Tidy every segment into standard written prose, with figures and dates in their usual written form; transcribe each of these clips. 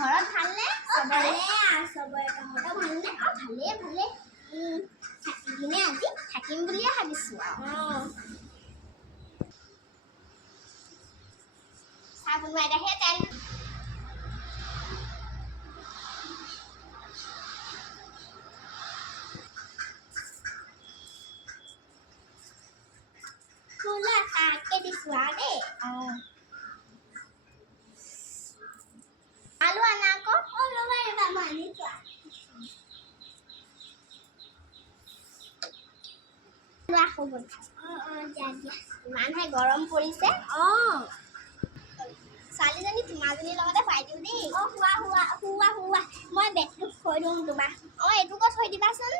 ঘৰত ভালনে? চবৰে চবৰে কামতো ভালনে? ভালে ভালে। থাকিবিনে আজি? থাকিম বুলিয়ে ভাবিছোঁ আৰু। চাহ বনোৱাই দেহে তেল খোলা চাহকে দিছোঁ আৰু দেই। আলু আনা আকৌ। ৰ'বা ৰ'বা মই আনিছোঁ। ইমানহে গৰম পৰিছে। ছোৱালীজনী তোমাজনীৰ লগতে খুৱাই দিওঁ দেই। শুৱা শুৱা শুৱা শুৱা মই বেগটো থৈ দিওঁ তোমাক। এইটোকো থৈ দিবাচোন।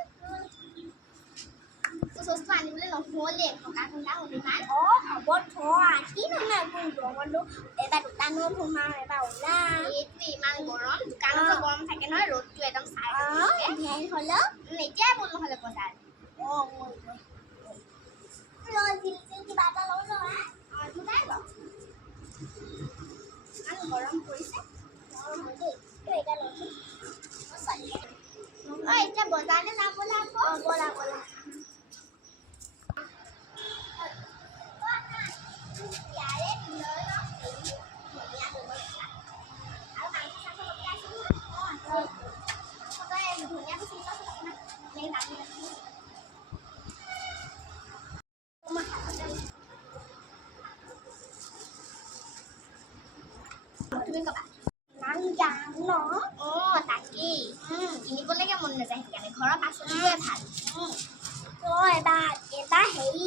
বস্তু আনিবলৈ নহ'লে থকা খুন্দা হ'ল ইমান। হ'ব থোৱা কিনো ইমান গৰমতো এবাৰ দোকানো সোমাওঁ এবাৰ ওলাম। এইটো ইমান গৰম দোকানতো গৰম থাকে নহয় ৰ'দটো একদম চাই হ'লেও এতিয়াই বন্ধ নহ'লে বজাৰ। কিবা এটা লওঁ নহয় দুটাই লওঁ। ইমান গৰম পৰিছে। এতিয়া বজাৰলৈ যাম ব'লা আকৌ। ব'লা ব'লা। তুমি কবা যাম ন? তাকেই কিনিবলৈকে মন নাযায় সেইকাৰণে ঘৰৰ পাচলিটোৱে ভাল। এবাৰ হেৰি